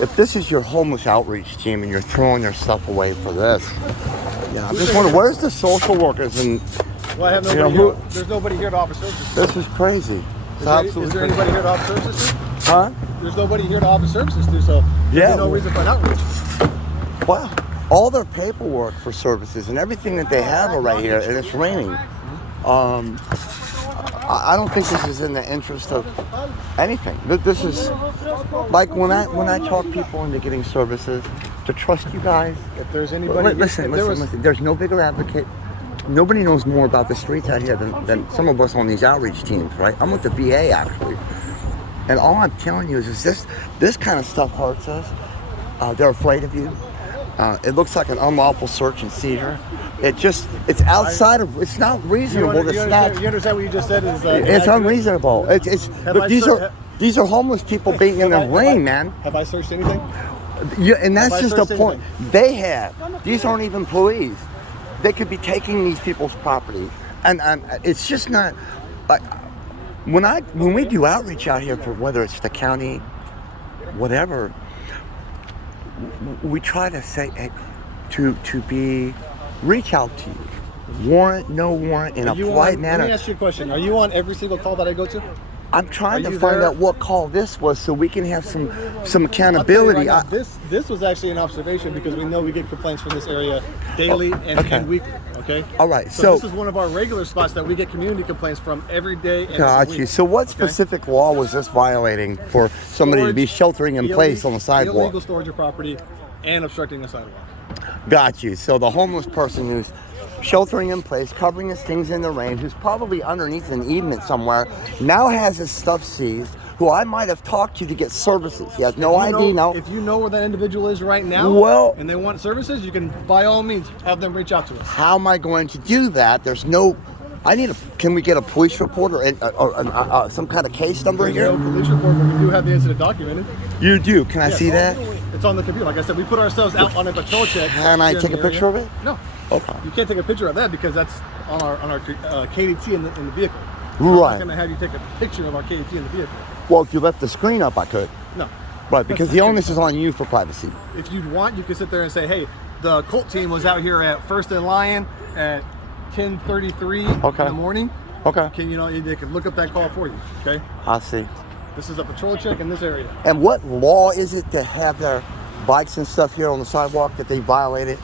If this is your homeless outreach team and you're throwing your stuff away for this, yeah, I'm just wondering, where's the social workers and, well, I have nobody here. There's nobody here to offer services. This is crazy. Is there anybody here to offer services to? Huh? There's nobody here to offer services to, so there's no reason for an outreach. Wow. All their paperwork for services and everything that they have are right here, and it's raining. I don't think this is in the interest of anything. This is like when I talk people into getting services, to trust you guys. If there's anybody, listen. There's no bigger advocate. Nobody knows more about the streets out here than some of us on these outreach teams, right? I'm with the VA actually, and all I'm telling you is this kind of stuff hurts us. They're afraid of you. It looks like an unlawful search and seizure. It's outside of, it's not reasonable to snatch. You understand what you just said? It's unreasonable. These are homeless people being in the rain, man. Have I searched anything? Yeah, and that's just the point. They have. These aren't even police. They could be taking these people's property, and it's just not. When we do outreach out here for whether it's the county, whatever, we try to say reach out to you. Warrant, no warrant, in a polite manner. Let me ask you a question. Are you on every single call that I go to? I'm trying to find out what call this was so we can have some accountability. Right now, this was actually an observation because we know we get complaints from this area daily and weekly. Okay. All right. So this is one of our regular spots that we get community complaints from every day. And got you. So what specific law was this violating for somebody to be sheltering in place on the sidewalk? Illegal storage of property and obstructing the sidewalk. Got you. So the homeless person who's sheltering in place, covering his things in the rain, who's probably underneath an easement somewhere, now has his stuff seized, who I might have talked to get services. He has no ID now. If you know where that individual is right now, and they want services, you can by all means have them reach out to us. How am I going to do that? There's no. Can we get a police report or some kind of case number here? There's no police report, but we do have the incident documented. You do? Can I see that? It's on the computer. Like I said, we put ourselves out on a patrol check. Can I take a picture of it? No. Okay. You can't take a picture of that because that's on our KDT in the vehicle. Right. I'm not going to have you take a picture of our KDT in the vehicle. Well, if you left the screen up, I could. No. Right, because the onus is on you for privacy. If you'd want, you could sit there and say, hey, the Colt team was out here at First and Lion at 10:33 in the morning. Okay. They can look up that call for you. Okay. I see. This is a patrol check in this area. And what law is it to have their bikes and stuff here on the sidewalk that they violated?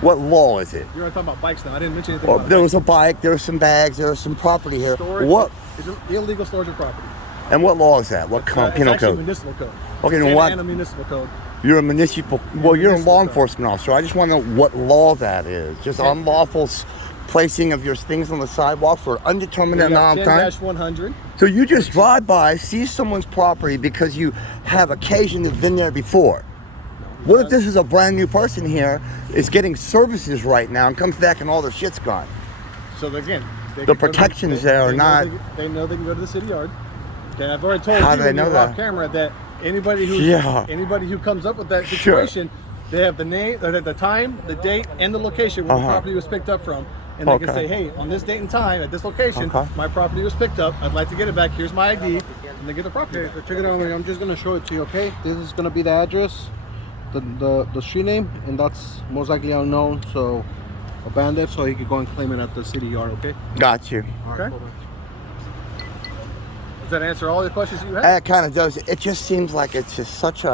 What law is it? You're talking about bikes now. I didn't mention anything about there was a bike, there was some bags, there was some property here. Storage, it's illegal storage of property. And what law is that? What penal code? Municipal code. Okay, and what? And a municipal code. You're a municipal. Well, you're a law enforcement officer. I just want to know what law that is. Just unlawful placing of your things on the sidewalk for undeterminate amount of time. 10-100. So you just drive by, see someone's property because you have occasion to have been there before. What if this is a brand new person here, is getting services right now, and comes back and all their shit's gone? So again, the protections there are not. They know they can go to the city yard. Okay, I've already told you off camera that anybody who comes up with that situation, they have the name, the time, the date, and the location where the property was picked up from. And they can say, hey, on this date and time, at this location, my property was picked up. I'd like to get it back. Here's my ID. And they get the property. Okay, so check it out. I'm just going to show it to you, okay? This is going to be the address, the street name, and that's most likely unknown, so abandoned, so he could go and claim it at the city yard, okay? Got you. Okay. Does that answer all the questions you have? It kind of does. It just seems like it's just such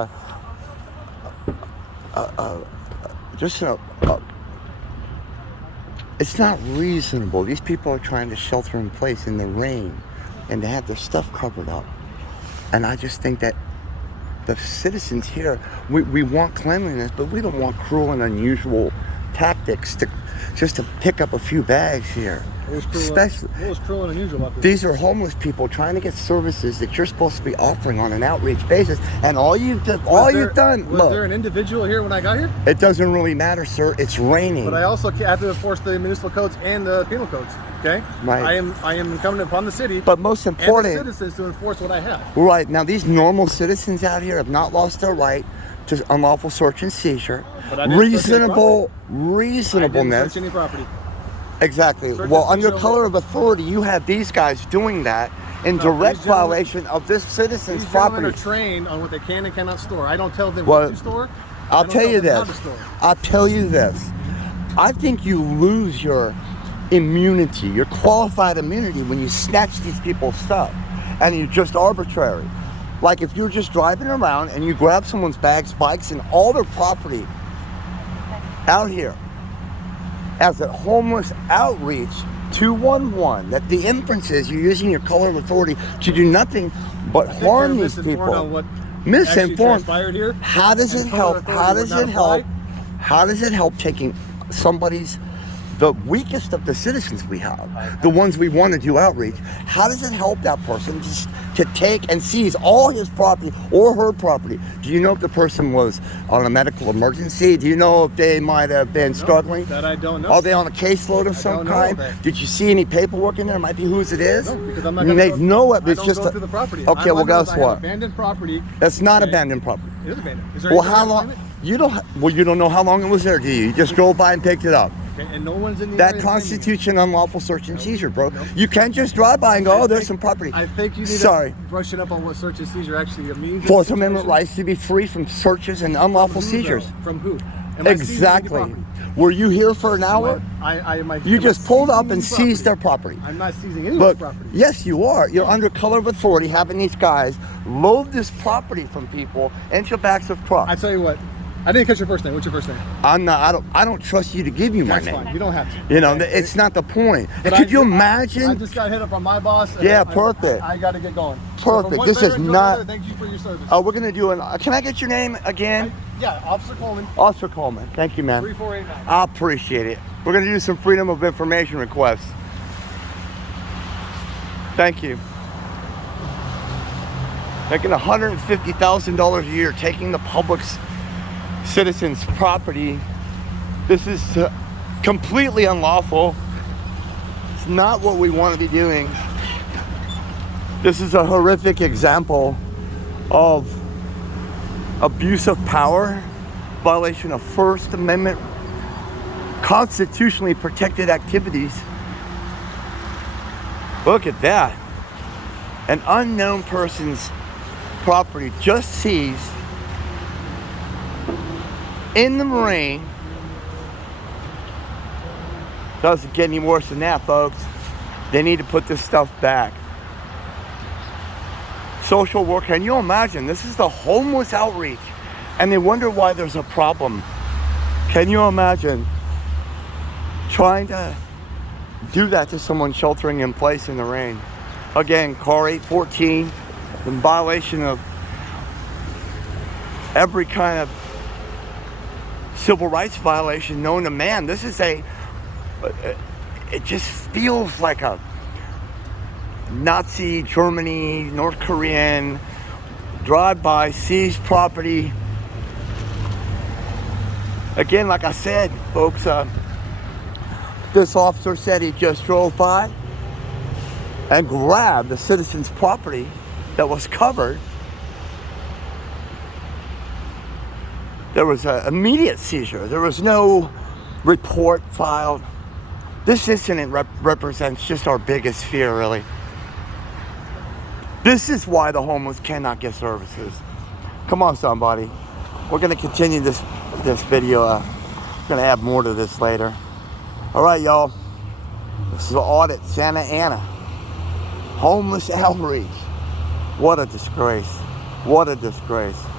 it's not reasonable. These people are trying to shelter in place in the rain and to have their stuff covered up. And I just think that the citizens here, we want cleanliness, but we don't want cruel and unusual tactics just to pick up a few bags here. What was cruel and unusual about this? These are homeless people trying to get services that you're supposed to be offering on an outreach basis, and all you've done. Was there an individual here when I got here? It doesn't really matter, sir. It's raining. But I also have to enforce the municipal codes and the penal codes. Okay. Right. I am incumbent upon the city. But most important, and the citizens to enforce what I have. Right now, these normal citizens out here have not lost their right to unlawful search and seizure. Reasonableness. I didn't search any property. Exactly. Well, under color of authority, you have these guys doing that, in direct violation of this citizen's property. These gentlemen are trained on what they can and cannot store. I don't tell them Well, what to store. I'll tell you this. I'll tell you this. I think you lose your immunity, your qualified immunity, when you snatch these people's stuff and you're just arbitrary. Like if you're just driving around and you grab someone's bags, bikes, and all their property out here as a homeless outreach 211, that the inference is you're using your color of authority to do nothing but harm these people. Misinformed. How does it help? How does it help? How does it help taking somebody's, the weakest of the citizens we have, the ones we want to do outreach? How does it help that person just to take and seize all his property or her property? Do you know if the person was on a medical emergency? Do you know if they might have been struggling? That I don't know. Are they on a caseload of some kind? Did you see any paperwork in there? It might be whose it is. No, because I'm not going to go through the property. Okay, well, guess what? Abandoned property. That's not abandoned property. It is abandoned. Is there well, how long? You don't know how long it was there, do you? You just drove by and picked it up. Okay, and no one's in the That constitutes an unlawful search and seizure, bro. You can't just drive by and go, oh, there's some property. I think you need to brush it up on what search and seizure actually means. Fourth Amendment rights to be free from searches and unlawful seizures. From who? Exactly. Were you here for an hour? You just pulled up and seized their property. I'm not seizing anyone's property. Yes, you are. You're under color of authority, having these guys load this property from people into backs of trucks. I tell you what. I didn't catch your first name. What's your first name? I don't trust you to give you my name. That's fine. You don't have to. You know, it's not the point. Could you imagine? I just got hit up on my boss. Yeah, perfect. I got to get going. Perfect. So this is not. Thank you for your service. Oh, we're gonna do can I get your name again? Yeah, Officer Colman. Officer Colman. Thank you, man. 3489. I appreciate it. We're gonna do some freedom of information requests. Thank you. Making $150,000 a year, taking the public's citizens' property. This is completely unlawful. It's not what we want to be doing. This is a horrific example of abuse of power, violation of First Amendment constitutionally protected activities. Look at that. An unknown person's property just seized in the rain. Doesn't get any worse than that, folks. They need to put this stuff back. Social work, can you imagine? This is the homeless outreach, and they wonder why there's a problem. Can you imagine trying to do that to someone sheltering in place in the rain? Again, car 814, in violation of every kind of civil rights violation known to man. This is it just feels like a Nazi Germany, North Korean drive-by, seize property. Again, like I said, folks, this officer said he just drove by and grabbed the citizen's property that was covered. There was an immediate seizure. There was no report filed. This incident represents just our biggest fear, really. This is why the homeless cannot get services. Come on, somebody. We're going to continue this video. We're going to add more to this later. All right, y'all. This is Audit Santa Ana. Homeless outreach. What a disgrace. What a disgrace.